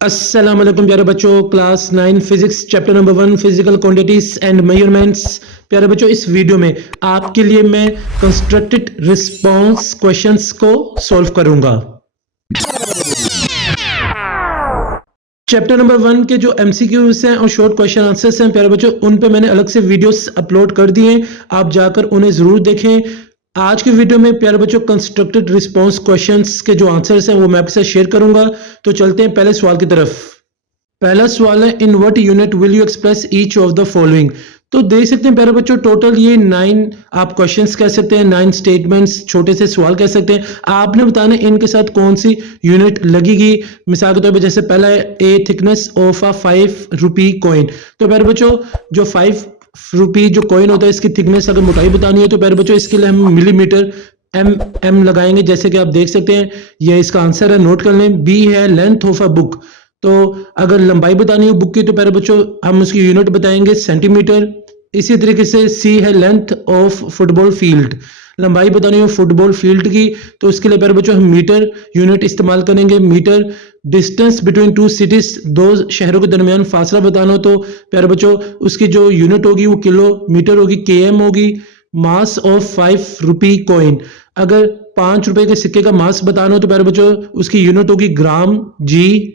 अस्सलाम वालेकुम प्यारे बच्चों, class 9 physics chapter number 1 physical quantities and measurements. प्यारे बच्चों, इस वीडियो में आपके लिए मैं कंस्ट्रक्टेड रिस्पांस क्वेश्चंस को सॉल्व करूंगा। चैप्टर नंबर 1 के जो एमसीक्यूज हैं और शॉर्ट क्वेश्चन आंसर्स हैं प्यारे बच्चों, उन पे मैंने अलग से वीडियोस अपलोड कर दिए हैं, आप जाकर उन्हें जरूर देखें। आज की वीडियो में प्यारे बच्चों कंस्ट्रक्टेड रिस्पांस क्वेश्चंस के जो आंसर्स हैं वो मैं आपके साथ शेयर करूंगा। तो चलते हैं पहले सवाल की तरफ। पहला सवाल है, in what unit will you express each of the following. तो देख सकते हैं प्यारे बच्चों, टोटल ये 9 आप क्वेश्चंस कह सकते हैं, 9 स्टेटमेंट्स, छोटे से सवाल कह सकते हैं। आपने बताना है इनके साथ कौन सी यूनिट लगेगी। मिसाल के तौर पे जैसे पहला है a thickness of a 5 rupee coin. तो प्यारे बच्चों, जो 5 रुपी जो कॉइन होता है, इसकी थिकनेस अगर मोटाई बतानी है तो प्यारे बच्चों इसके लिए हम मिलीमीटर एम लगाएंगे, जैसे कि आप देख सकते हैं। ये इसका आंसर है, नोट कर लें। बी है लेंथ ऑफ अ बुक। तो अगर लंबाई बतानी हो बुक की तो प्यारे बच्चों हम उसकी यूनिट बताएंगे सेंटीमीटर। इसी तरीके से सी है लेंथ ऑफ फुटबॉल फील्ड। लंबाई बतानी हो फुटबॉल फील्ड की तो उसके लिए प्यारे बच्चों हम मीटर यूनिट इस्तेमाल करेंगे, metre. Distance between two cities, दो शहरों के दरमियान फासला बताना हो तो प्यारे बच्चों उसकी जो यूनिट होगी वो किलोमीटर होगी, केएम होगी। मास ऑफ 5 रुपी कॉइन, अगर 5 रुपए के सिक्के का मास बताना हो तो प्यारे बच्चों उसकी यूनिट होगी ग्राम, जी।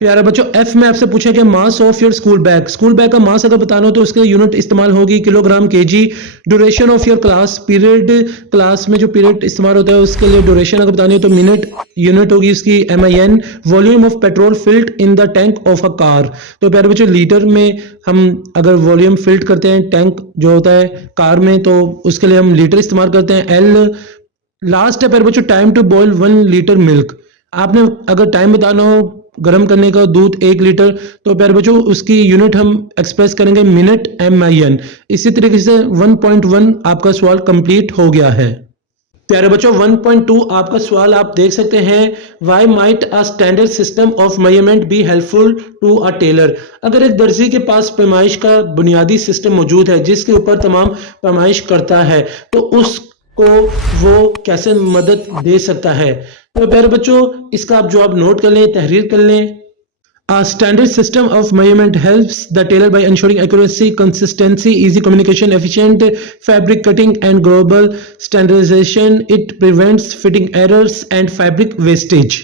प्यारे बच्चों, एफ में आपसे पूछा कि mass of your school bag, school bag का मास अगर बताना हो तो उसके यूनिट इस्तेमाल होगी kilogram, KG. Duration of your class, period, class में जो पीरियड इस्तेमाल होता है उसके लिए ड्यूरेशन अगर बतानी हो तो मिनट, यूनिट होगी उसकी MIN। Volume of petrol filled in the tank of a car. तो प्यारे बच्चों लीटर में हम अगर वॉल्यूम फिल्ड करते हैं टैंक जो होता है कार में तो उसके लिए हम लीटर इस्तेमाल करते हैं, L। लास्ट है प्यारे बच्चों, time to boil 1 litre milk. आपने अगर टाइम बताना हो गर्म करने का दूध 1 लीटर तो प्यारे बच्चों उसकी यूनिट हम एक्सप्रेस करेंगे मिनट, MIN। इसी तरीके से 1.1 आपका सवाल कंप्लीट हो गया है। प्यारे बच्चों 1.2 आपका सवाल आप देख सकते हैं, why might a standard system of measurement be helpful to a tailor. अगर एक दर्जी के पास पैमाइश का बुनियादी सिस्टम मौजूद है जिसके ऊपर तमाम पैमाइश करता है तो उसको वो कैसे मदद दे सकता है। तो प्यारे बच्चों इसका आप जवाब नोट कर लें, तहरीर कर लें। A standard system of measurement helps the tailor by ensuring accuracy, consistency, easy communication, efficient fabric cutting, and global standardization. It prevents fitting errors and fabric wastage.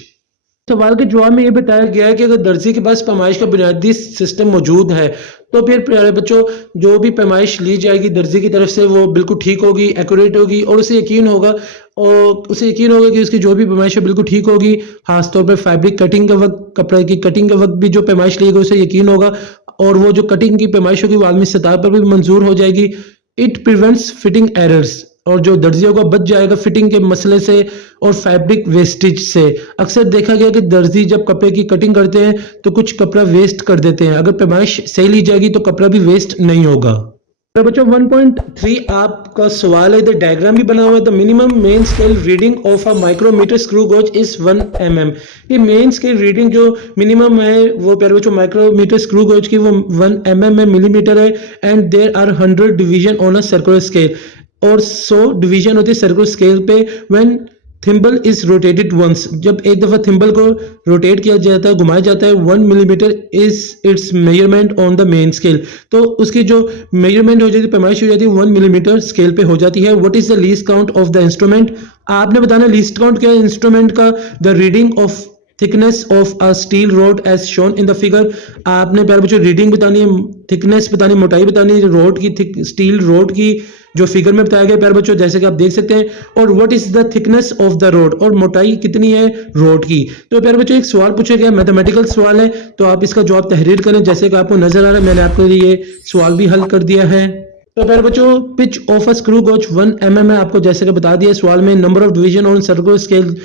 सवाल के जवाब में ये बताया गया है कि अगर दर्जी के पास पैमाइश का बुनियादी सिस्टम मौजूद है तो फिर प्यारे बच्चों जो भी पैमाइश ली जाएगी दर्जी की तरफ से वो बिल्कुल ठीक होगी, एक्यूरेट होगी और उसे यकीन होगा कि उसकी जो भी पैमाइश है बिल्कुल ठीक होगी। खासतौर पर फैब्रिक कटिंग के वक्त, कपड़े की कटिंग के वक्त भी जो पैमाइश ली गई उसे यकीन होगा और वो जो कटिंग की पैमाइश होगी वो आलमी सतह पर भी मंजूर हो जाएगी। इट प्रिवेंट्स फिटिंग एरर्स, और जो दर्जी होगा बच जाएगा फिटिंग के मसले से और फैब्रिक वेस्टेज से। अक्सर देखा गया कि दर्जी जब कपड़े की कटिंग करते हैं तो कुछ कपड़ा वेस्ट कर देते हैं, अगर पैमाइश सही ली जाएगी तो कपड़ा भी वेस्ट नहीं होगा। तो बच्चों 1.3 आपका सवाल है, इधर डायग्राम भी बना हुआ है। The minimum main scale reading of a micrometer screw gauge is 1 mm। ये मेन स्केल रीडिंग जो मिनिमम है वो प्यारे बच्चों माइक्रोमीटर स्क्रू गेज की वो 1 mm है, मिलीमीटर है। And there are 100 division on a circular scale, और 100 डिवीजन होती है सर्कुलर स्केल पे। When thimble is rotated once, जब एक दफा थिम्बल को रोटेट किया जाता है, घुमाया जाता है, 1 millimetre is it's measurement on the main scale. तो उसकी जो मेजरमेंट हो जाती है, पैमाइश हो जाती है 1 मिलीमीटर स्केल पे हो जाती है। What is the least count of the instrument, आपने बताना लीस्ट काउंट क्या है इंस्ट्रूमेंट का। The reading of thickness of a steel rod as shown in the figure, आपने प्यारे बच्चों रीडिंग बतानी है, थिकनेस बतानी, मोटाई बतानी है रोड की, स्टील रोड की जो फिगर में बताया गया प्यारे बच्चों जैसे कि आप देख सकते हैं। और what is the thickness of the road, और मोटाई कितनी है रोड की। तो प्यारे बच्चों एक सवाल पूछा गया, मैथमेटिकल सवाल है, तो आप इसका जवाब तहरीर करें जैसे कि आपको नजर आ रहा है। मैंने आपके लिए सवाल भी हल कर दिया है। तो प्यारे बच्चों pitch of a screw gauge 1 mm है, आपको जैसे कि बता दिया सवाल में। Number of division on circular scale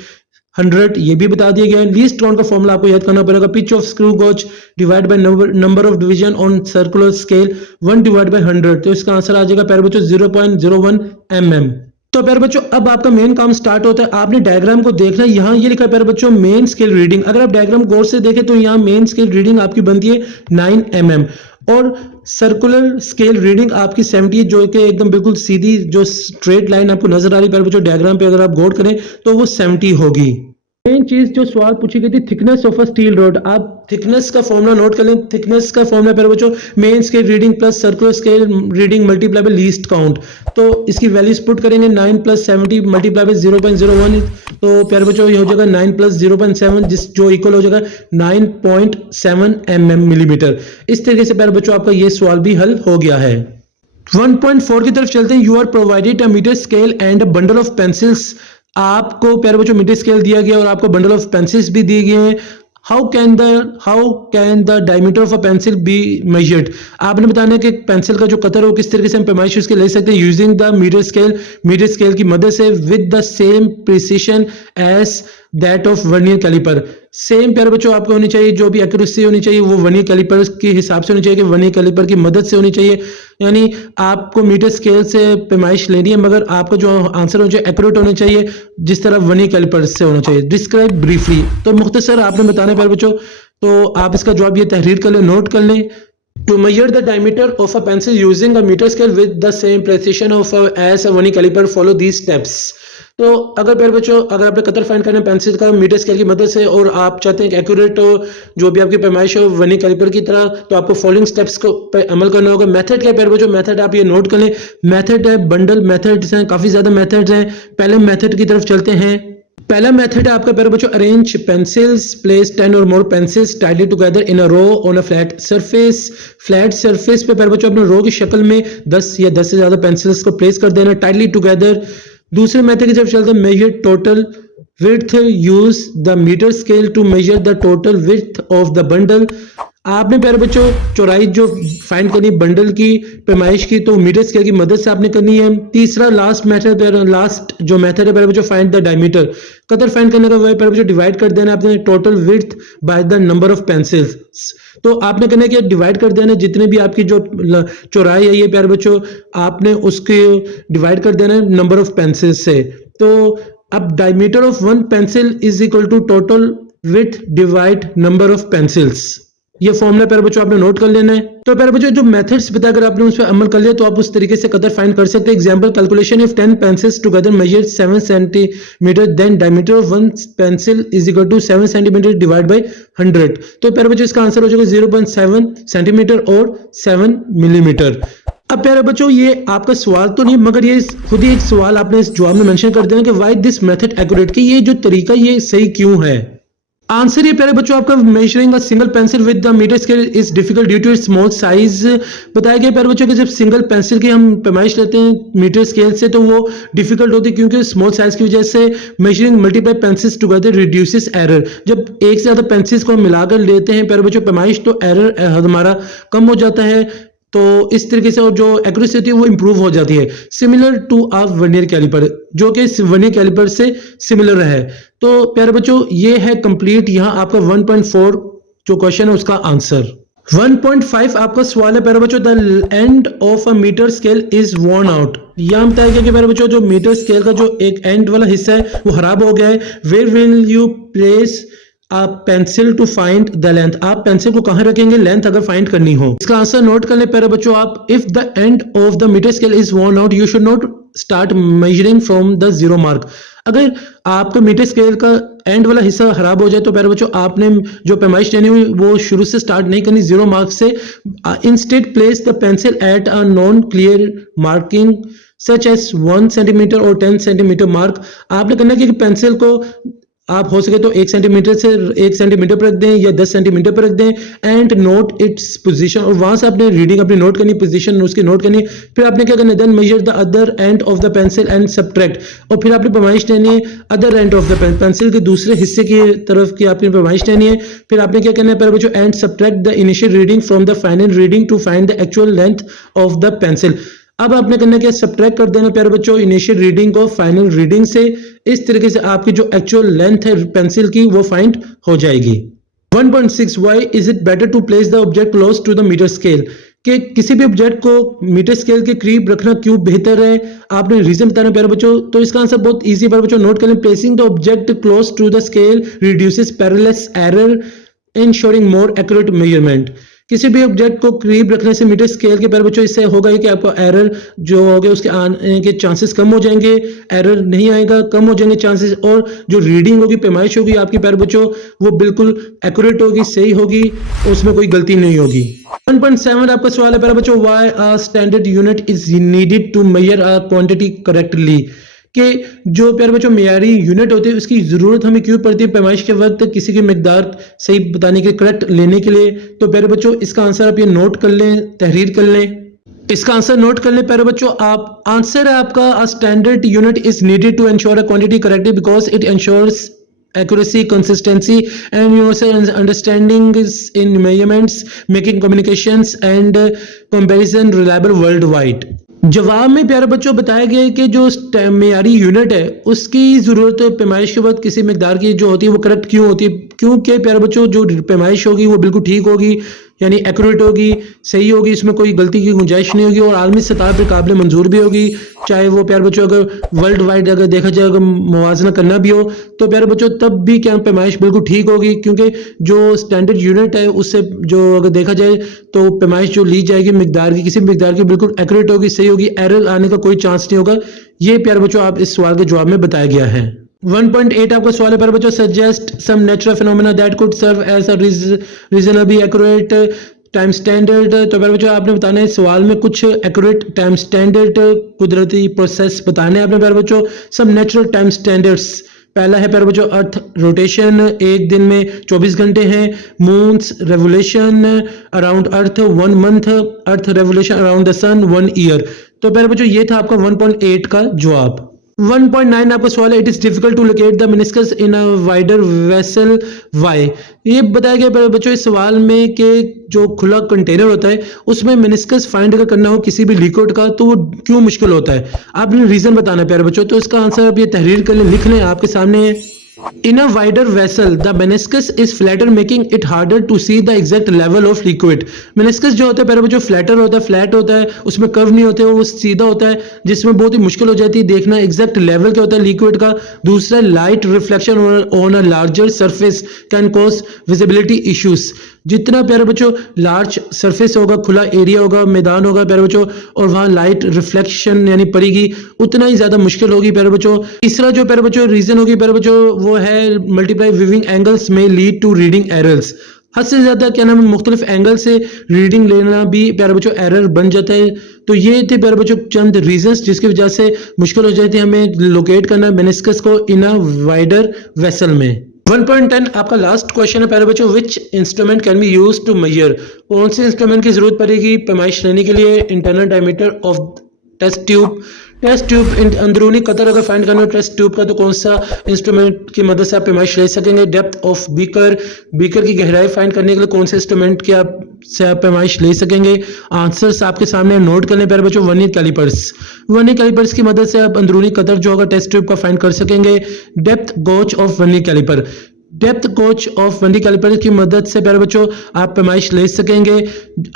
100, ये भी बता दिया गया है। लीस्ट काउंट का फॉर्मूला आपको याद करना पड़ेगा, pitch of screw gauge divide by number of division on circular scale 1 divide by 100। तो इसका आंसर आ जाएगा प्यारे बच्चों 0.01 mm। तो प्यारे बच्चों अब आपका मेन काम स्टार्ट होता है, आपने डायग्राम को देखना है। यहाँ ये लिखा है प्यारे बच्चों मेन स्केल रीडिंग, अगर आप डायग्राम गौर से देखें तो यहाँ मेन स्केल रीडिंग आपकी बनती है 9 mm और सर्कुलर स्केल रीडिंग आपकी 70 जो कि एकदम बिल्कुल सीधी जो स्ट्रेट लाइन आपको नजर आ रही है प्यारे बच्चों डायग्राम पे, अगर आप गौर करें तो वो 70 होगी। मेन चीज जो सवाल पूछी गई थी, thickness of a steel rod. आप थिकनेस का फॉर्मूला नोट कर लें। थिकनेस का फॉर्मूला प्यारे बच्चों main scale reading plus circular scale reading multiply by least count. तो इसकी वैल्यूज पुट करेंगे 9 + 70 मल्टीप्लाई बाय 0.01। तो प्यारे बच्चों ये हो जाएगा 9 + 0.7 जिस जो इक्वल हो जाएगा 9.7 मिलीमीटर। इस तरीके से प्यारे बच्चों आपका ये सवाल भी हल हो गया है। 1.4 की तरफ चलते हैं। You are provided a metre scale and bundle of pencils. आपको प्यारे बच्चों मीटर स्केल दिया गया और आपको बंडल ऑफ पेंसिल्स भी दिए गए हैं। How can the diameter of a pencil be measured. आपने बताना है कि पेंसिल का जो कतर है वो किस तरीके से हम पैमाइश उसके ले सकते हैं यूजिंग द मीटर स्केल की मदद से with the same precision as that of vernier calliper. Same प्यारे बच्चों आपको होनी चाहिए, जो भी एक्यूरेसी होनी चाहिए वो वर्नियर कैलिपर के हिसाब से होनी चाहिए कि वर्नियर कैलिपर की मदद से होनी चाहिए। यानी आपको मीटर स्केल से पैमाइश लेनी है मगर आपका जो आंसर होना चाहिए एक्यूरेट होना चाहिए जिस तरह वर्नियर कैलिपर से होना चाहिए। Describe briefly. तो मुख्तसर आपने बताना है प्यारे बच्चों, तो आप इसका जवाब ये तहरीर कर लें, नोट कर लें। To measure the diameter of a pencil using a meter scale with the same precision as a vernier caliper, follow these steps। तो अगर प्यारे बच्चों अगर आपने कतर फाइंड करना है पेंसिल का मीटर स्केल की मदद से और आप चाहते हैं कि एक्यूरेट हो जो भी आपकी पैमाइश हो वर्नियर कैलिपर की तरह, तो आपको फॉलोइंग स्टेप्स को पे अमल करना होगा। मेथड क्या है प्यारे बच्चों, मेथड आप ये नोट कर लें। मेथड है बंडल मेथड्स हैं, काफी ज्यादा मेथड्स हैं। पहले मेथड की तरफ चलते हैं। पहला मेथड है आपका प्यारे बच्चों अरेंज पेंसिल्स, प्लेस 10 और more pencils tightly together in a row on a flat surface. Flat surface पे प्यारे बच्चों अपने रो की शक्ल में 10 या 10 से ज्यादा पेंसिल्स को प्लेस कर देना टाइटली टुगेदर। दूसरे मेथड की तरफ चलते हैं measure total width. Use the metre scale to measure the total width of the bundle. आपने प्यारे बच्चों चौड़ाई जो फाइंड करनी बंडल की पैमाइश की तो मीटर स्केल की मदद से आपने करनी है। तीसरा लास्ट जो मेथड है प्यारे बच्चों find the diameter. Qatar find करने का वो प्यारे बच्चों डिवाइड कर देना आपने total width by the number of pencils. तो आपने करना कि डिवाइड कर देना जितने भी आपकी जो चौड़ाई है ये प्यारे बच्चों आपने उसके डिवाइड कर देना नंबर ऑफ पेंसिल्स से। तो अब diameter of one pencil is equal to total width divide number of pencils. ये फॉर्मूला प्यारे बच्चों आपने नोट कर लेना है। तो प्यारे बच्चों जो मेथड्स बता अगर आपने उस पर अमल कर लिया तो आप उस तरीके से कदर फाइंड कर सकते हैं। Example calculation if 10 pencils together measure 7 centimetre then diameter of one pencil is equal to 7 centimetre divide by 100। तो प्यारे बच्चों इसका आंसर हो जाएगा 0.7 सेंटीमीटर और 7 मिलीमीटर। अब प्यारे बच्चों ये आपका सवाल तो नहीं मगर ये खुद ही एक सवाल आपने इस जवाब में मेंशन कर देना कि व्हाई दिस मेथड एक्यूरेट, कि ये जो तरीका ये सही क्यों है। आंसर ये प्यारे बच्चों आपका measuring a single pencil with the metre scale is difficult due to its small size. बताया गया प्यारे बच्चों कि जब सिंगल पेंसिल की हम पैमाइश लेते हैं मीटर स्केल से तो वो डिफिकल्ट होती है क्योंकि स्मॉल साइज की वजह से measuring multiply pencils together reduces error. जब एक से ज्यादा पेंसिल्स को हम मिलाकर लेते हैं प्यारे बच्चों पैमाइश तो एरर हमारा कम हो जाता है। तो इस तरीके से और जो एक्यूरेसी होती है वो इंप्रूव हो जाती है। Similar to a vernier calliper जो कि वर्नियर कैलिपर से सिमिलर है। तो प्यारे बच्चों ये है कंप्लीट यहाँ आपका 1.4 जो क्वेश्चन है उसका आंसर। 1.5 आपका सवाल है प्यारे बच्चों the end of a metre scale is worn out. यहाँ बताया गया कि प्यारे बच्चों जो मीटर स्केल का जो एक एंड वाला हिस्सा है वो खराब हो गया है। वेयर विल यू प्लेस आप pencil to find the length. आप पेंसिल को कहां रखेंगे लेंथ अगर फाइंड करनी हो। इसका आंसर नोट कर ले प्यारे बच्चों आप। If the end of the metre scale is worn out you should not start measuring from the zero mark. अगर आपका मीटर स्केल का एंड वाला हिस्सा खराब हो जाए तो प्यारे बच्चों आपने जो पैमाइश लेनी हुई वो शुरू से स्टार्ट नहीं करनी जीरो मार्क से। Instead place the pencil at a non clear marking such as 1 centimetre और 10 सेंटीमीटर मार्क। आपने करना है कि पेंसिल को आप हो सके तो 1 सेंटीमीटर से 1 सेंटीमीटर पर रख दें या 10 सेंटीमीटर पर रख दें एंड नोट इट्स पोजीशन। और वहां से आपने रीडिंग अपनी नोट करनी, पोजीशन उसकी नोट करनी। फिर आपने क्या करना है then measure the other end of the pencil and subtract. और फिर आपने पैमाइश लेनी है other end of the pencil के दूसरे हिस्से की तरफ की आपने पैमाइश लेनी है। फिर आपने क्या करना है प्यारे बच्चों and subtract the initial reading from the final reading to find the actual length of the pencil. अब आपने करना क्या सबट्रैक्ट कर देना प्यारे बच्चों इनिशियल रीडिंग को फाइनल रीडिंग से। इस तरीके से आपकी जो एक्चुअल लेंथ है पेंसिल की वो फाइंड हो जाएगी। 1.6 why is it better to place the object close to the metre scale. कि किसी भी ऑब्जेक्ट को मीटर स्केल के करीब रखना क्यों बेहतर है आपने रीजन बताना प्यारे बच्चों। तो इसका आंसर बहुत इजी प्यारे बच्चों नोट कर लें। Placing the object close to the scale reduces parallel error ensuring more accurate measurement। किसी भी ऑब्जेक्ट को करीब रखने से मीटर स्केल के प्यारे बच्चों इससे होगा ये कि आपको एरर जो होगा उसके आने के चांसेस कम हो जाएंगे, एरर नहीं आएगा, कम हो जाएंगे चांसेस, और जो रीडिंग होगी, पैमाइश होगी आपकी प्यारे बच्चों वो बिल्कुल एक्यूरेट होगी, सही होगी, उसमें कोई गलती नहीं होगी। 1.7 आपका सवाल है प्यारे बच्चों, why a standard unit is needed to measure a quantity correctly, कि जो प्यारे बच्चों मेयारी यूनिट होती है उसकी ज़रूरत हमें क्यों पड़ती है पैमाइश के वक्त किसी की मिकदार सही बताने के लिए, करेक्ट लेने के लिए। तो प्यारे बच्चों इसका आंसर आप ये नोट कर लें, तहरीर कर लें, इसका आंसर नोट कर लें प्यारे बच्चों। आप आंसर है आपका, a standard unit is needed to ensure a quantity correctly because it ensures accuracy, consistency and universal understanding in measurements, making communications and comparison reliable worldwide। जवाब में प्यारे बच्चों बताया गया है कि जो मेयारी यूनिट है उसकी ज़रूरत पैमाइश के बाद किसी मकदार की जो होती है वो करेक्ट क्यों होती है, क्योंकि प्यारे बच्चों जो पैमाइश होगी वो बिल्कुल ठीक होगी, यानी एक्यूरेट होगी, सही होगी, इसमें कोई गलती की गुंजाइश नहीं होगी और आलमी सतह पर काबिल मंजूर भी होगी। चाहे वो प्यारे बच्चों अगर वर्ल्ड वाइड अगर देखा जाए, अगर मुवाजना करना भी हो तो प्यारे बच्चों तब भी क्या पैमाइश बिल्कुल ठीक होगी, क्योंकि जो स्टैंडर्ड यूनिट है उससे जो अगर देखा जाए तो पैमाइश जो ली जाएगी मिकदार की, किसी मिकदार की बिल्कुल एक्यूरेट होगी, सही होगी, एरर आने का कोई चांस नहीं होगा। ये प्यारे बच्चों आप इस सवाल के जवाब में बताया गया है। 1.8 आपका सवाल है प्यारे बच्चों, suggest some natural phenomena that could serve as a reasonably accurate time standard. तो प्यारे बच्चों आपने बताना है सवाल में कुछ एक्यूरेट टाइम स्टैंडर्ड कुदरती प्रोसेस बताने हैं आपने प्यारे बच्चों, सब नेचुरल टाइम स्टैंडर्ड्स। पहला है प्यारे बच्चों अर्थ रोटेशन, एक दिन में 24 घंटे हैं। Moon's revolution around earth 1 month, earth revolution around the sun 1 year. तो प्यारे बच्चों ये था आपका 1.8 का जवाब। 1.9 आपका सवाल है, it is difficult to locate the meniscus in a wider vessel why. ये बताया गया बच्चों इस सवाल में कि जो खुला कंटेनर होता है उसमें मेनिस्कस फाइंड अगर करना हो किसी भी लिक्विड का तो वो क्यों मुश्किल होता है, आपने रीजन बताना है प्यारे बच्चों। तो इसका आंसर आप ये तहरीर कर लें, लिख लें, आपके सामने है। In a wider vessel, the meniscus is flatter, making it harder to see the exact level of liquid। meniscus जो होता है प्यारे बच्चों फ्लैटर होता है, फ्लैट होता है, उसमें कर्व नहीं होते, वो सीधा होता है, जिसमें बहुत ही मुश्किल हो जाती है देखना एग्जैक्ट लेवल क्या होता है लिक्विड का। दूसरा, light reflection on a larger surface can cause visibility issues. जितना प्यारे बच्चों लार्ज सरफेस होगा, खुला एरिया होगा, मैदान होगा प्यारे बच्चों, और वहाँ लाइट रिफ्लेक्शन यानी पड़ेगी, उतना ही ज्यादा मुश्किल होगी प्यारे बच्चों। तीसरा जो प्यारे बच्चों रीजन होगी प्यारे बच्चों वो है मल्टीप्लाई विविंग एंगल्स में लीड टू रीडिंग एरर्स। हद से ज्यादा क्या नाम है मुख्तलिफ एंगल से रीडिंग लेना भी प्यारे बच्चों एरर बन जाता है। तो ये थे प्यारे बच्चों चंद रीजंस जिसकी वजह से मुश्किल हो जाती है हमें लोकेट करना मेनिस्कस को इन अ वाइडर वेसल में। 1.10 आपका लास्ट क्वेश्चन है प्यारे बच्चों, which instrument can be use to measure. कौन से इंस्ट्रूमेंट की जरूरत पड़ेगी पैमाइश लेने के लिए। Internal diameter of test tube, test tube अंदरूनी कतर अगर फाइंड करना हो टेस्ट ट्यूब का तो कौन सा इंस्ट्रूमेंट की मदद से आप पैमाइश ले सकेंगे। डेप्थ ऑफ बीकर, बीकर की गहराई फाइंड करने के लिए कौन से इंस्ट्रूमेंट की आप से आप पैमाइश ले सकेंगे। आंसर्स आपके सामने नोट कर लें प्यारे बच्चों। वर्नियर कैलिपर्स, वर्नियर कैलिपर्स की मदद से आप अंदरूनी कतर जो होगा टेस्ट ट्यूब का फाइंड कर सकेंगे। Depth gauge of vernier calliper, depth gauge of vernier calliper की मदद से प्यारे बच्चों आप पैमाइश ले सकेंगे,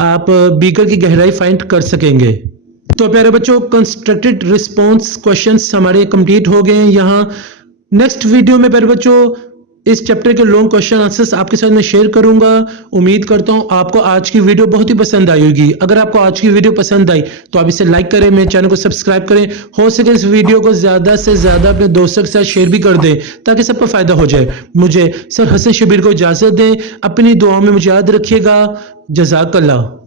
आप बीकर की गहराई फाइंड कर सकेंगे। तो प्यारे बच्चों कंस्ट्रक्टेड रिस्पॉन्स क्वेश्चंस हमारे कंप्लीट हो गए हैं। यहाँ नेक्स्ट वीडियो में प्यारे बच्चों इस चैप्टर के लॉन्ग क्वेश्चन आंसर्स आपके साथ मैं शेयर करूंगा। उम्मीद करता हूं आपको आज की वीडियो बहुत ही पसंद आई होगी। अगर आपको आज की वीडियो पसंद आई तो आप इसे लाइक करें, मेरे चैनल को सब्सक्राइब करें, हो सके इस वीडियो को ज्यादा से ज्यादा अपने दोस्तों के साथ शेयर भी कर दें ताकि सबको फायदा हो जाए। मुझे सर हसन शबीर को इजाजत दें, अपनी दुआओं में मुझे याद रखिएगा। जज़ाकल्लाह।